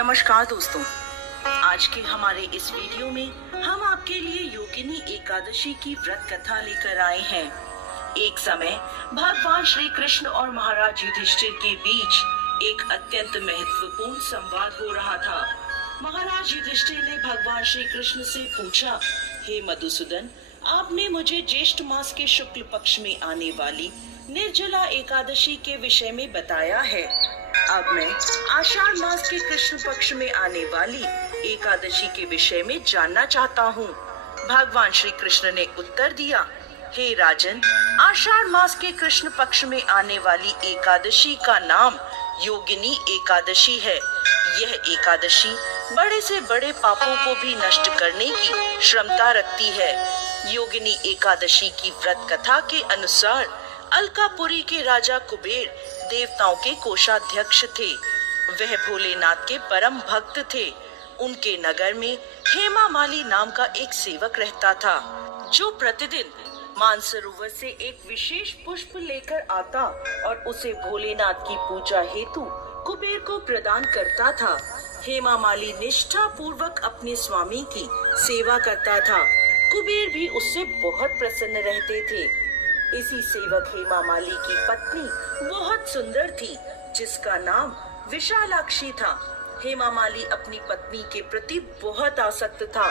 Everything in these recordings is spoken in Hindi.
नमस्कार दोस्तों, आज के हमारे इस वीडियो में हम आपके लिए योगिनी एकादशी की व्रत कथा लेकर आए हैं। एक समय भगवान श्री कृष्ण और महाराज युधिष्ठिर के बीच एक अत्यंत महत्वपूर्ण संवाद हो रहा था। महाराज युधिष्ठिर ने भगवान श्री कृष्ण से पूछा, हे मधुसूदन, आपने मुझे ज्येष्ठ मास के शुक्ल पक्ष में आने वाली निर्जला एकादशी के विषय में बताया है। अब मैं आषाढ़ मास के कृष्ण पक्ष में आने वाली एकादशी के विषय में जानना चाहता हूँ। भगवान श्री कृष्ण ने उत्तर दिया, हे राजन, आषाढ़ मास के कृष्ण पक्ष में आने वाली एकादशी का नाम योगिनी एकादशी है। यह एकादशी बड़े से बड़े पापों को भी नष्ट करने की क्षमता रखती है। योगिनी एकादशी की व्रत कथा के अनुसार अलकापुरी के राजा कुबेर देवताओं के कोषाध्यक्ष थे। वह भोलेनाथ के परम भक्त थे। उनके नगर में हेमा माली नाम का एक सेवक रहता था, जो प्रतिदिन मानसरोवर से एक विशेष पुष्प लेकर आता और उसे भोलेनाथ की पूजा हेतु कुबेर को प्रदान करता था। हेमा माली निष्ठा पूर्वक अपने स्वामी की सेवा करता था। कुबेर भी उससे बहुत प्रसन्न रहते थे। इसी सेवक हेमा माली की पत्नी बहुत सुंदर थी, जिसका नाम विशालाक्षी था। हेमा माली अपनी पत्नी के प्रति बहुत आसक्त था।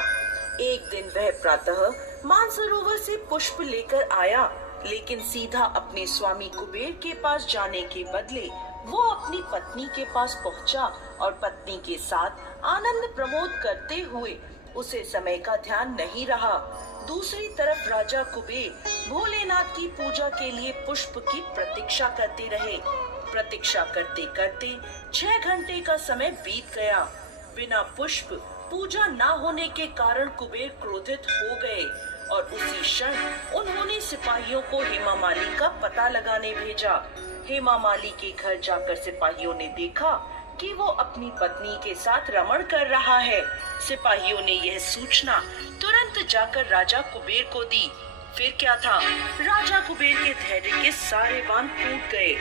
एक दिन वह प्रातः मानसरोवर से पुष्प लेकर आया, लेकिन सीधा अपने स्वामी कुबेर के पास जाने के बदले वो अपनी पत्नी के पास पहुंचा और पत्नी के साथ आनंद प्रमोद करते हुए उसे समय का ध्यान नहीं रहा। दूसरी तरफ राजा कुबेर भोलेनाथ की पूजा के लिए पुष्प की प्रतीक्षा करते रहे। प्रतीक्षा करते करते 6 घंटे का समय बीत गया। बिना पुष्प पूजा न होने के कारण कुबेर क्रोधित हो गए और उसी क्षण उन्होंने सिपाहियों को हेमा माली का पता लगाने भेजा। हेमा माली के घर जाकर सिपाहियों ने देखा कि वो अपनी पत्नी के साथ रमण कर रहा है। सिपाहियों ने यह सूचना तुरंत जाकर राजा कुबेर को दी। फिर क्या था, राजा कुबेर के धैर्य के सारे बांध टूट गए।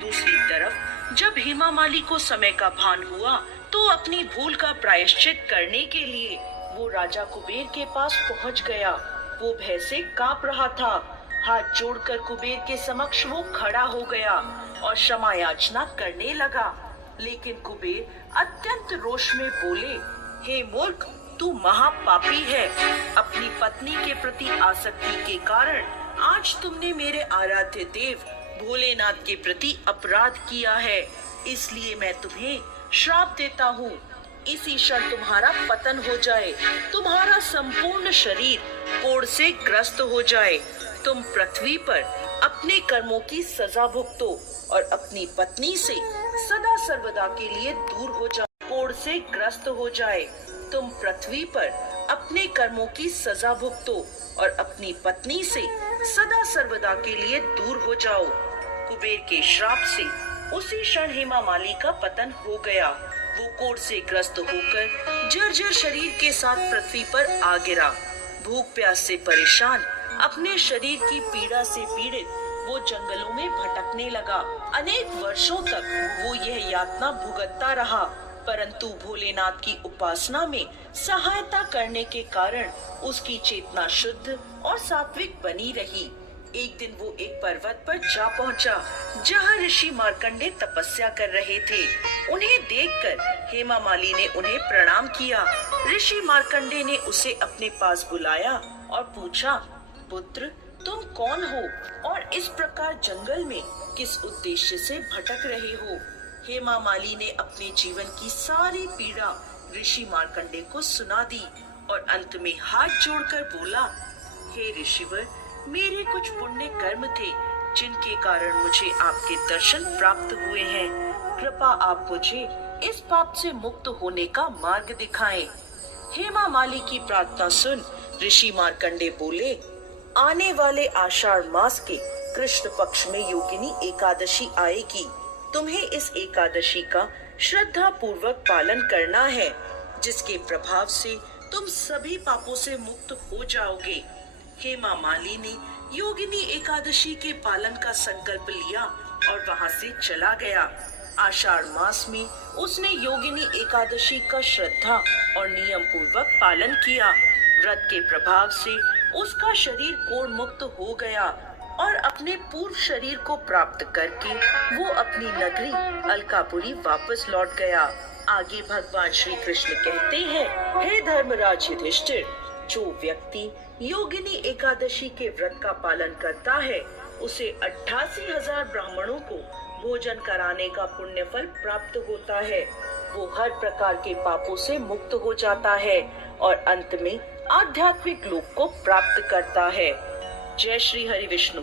दूसरी तरफ जब हेमा माली को समय का भान हुआ तो अपनी भूल का प्रायश्चित करने के लिए वो राजा कुबेर के पास पहुंच गया। वो भय से कांप रहा था। हाथ जोड़कर कुबेर के समक्ष वो खड़ा हो गया और क्षमा याचना करने लगा। लेकिन कुबेर अत्यंत रोष में बोले, हे मूर्ख, तू महापापी है। अपनी पत्नी के प्रति आसक्ति के कारण आज तुमने मेरे आराध्य देव भोलेनाथ के प्रति अपराध किया है। इसलिए मैं तुम्हें श्राप देता हूँ। इसी क्षण तुम्हारा पतन हो जाए, तुम्हारा संपूर्ण शरीर कोढ़ से ग्रस्त हो जाए। तुम पृथ्वी पर अपने कर्मों की सजा भुगतो और अपनी पत्नी से सदा सर्वदा के लिए दूर हो जाओ। कोढ़ से ग्रस्त हो जाए। तुम पृथ्वी पर अपने कर्मों की सजा भुगतो और अपनी पत्नी से सदा सर्वदा के लिए दूर हो जाओ। कुबेर के श्राप से उसी क्षण हेमा माली का पतन हो गया। वो कोढ़ से ग्रस्त होकर जर्जर शरीर के साथ पृथ्वी पर आ गिरा। भूख प्यास से परेशान, अपने शरीर की पीड़ा से पीड़ित वो जंगलों में भटकने लगा। अनेक वर्षों तक वो यह यातना भुगतता रहा, परंतु भोलेनाथ की उपासना में सहायता करने के कारण उसकी चेतना शुद्ध और सात्विक बनी रही। एक दिन वो एक पर्वत पर जा पहुंचा, जहाँ ऋषि मार्कंडे तपस्या कर रहे थे। उन्हें देखकर हेमा माली ने उन्हें प्रणाम किया। ऋषि मार्कंडे ने उसे अपने पास बुलाया और पूछा, पुत्र, तुम कौन हो और इस प्रकार जंगल में किस उद्देश्य से भटक रहे हो? हेमा माली ने अपने जीवन की सारी पीड़ा ऋषि मार्कंडे को सुना दी और अंत में हाथ जोड़कर बोला, हे ऋषिवर, मेरे कुछ पुण्य कर्म थे जिनके कारण मुझे आपके दर्शन प्राप्त हुए हैं। कृपा आप मुझे इस पाप से मुक्त होने का मार्ग दिखाएं। हेमा माली की प्रार्थना सुन ऋषि मार्कंडे बोले, आने वाले आषाढ़ मास के कृष्ण पक्ष में योगिनी एकादशी आएगी। तुम्हें इस एकादशी का श्रद्धा पूर्वक पालन करना है, जिसके प्रभाव से तुम सभी पापों से मुक्त हो जाओगे। हेमा माली ने योगिनी एकादशी के पालन का संकल्प लिया और वहां से चला गया। आषाढ़ मास में उसने योगिनी एकादशी का श्रद्धा और नियम पूर्वक पालन किया। व्रत के प्रभाव से उसका शरीर कोढ़ मुक्त हो गया और अपने पूर्व शरीर को प्राप्त करके वो अपनी नगरी अलकापुरी वापस लौट गया। आगे भगवान श्री कृष्ण कहते हैं, हे धर्मराज युधिष्ठिर, जो व्यक्ति योगिनी एकादशी के व्रत का पालन करता है उसे 88,000 ब्राह्मणों को भोजन कराने का पुण्य फल प्राप्त होता है। वो हर प्रकार के पापों से मुक्त हो जाता है और अंत में आध्यात्मिक लोक को प्राप्त करता है। जय श्री हरि विष्णु।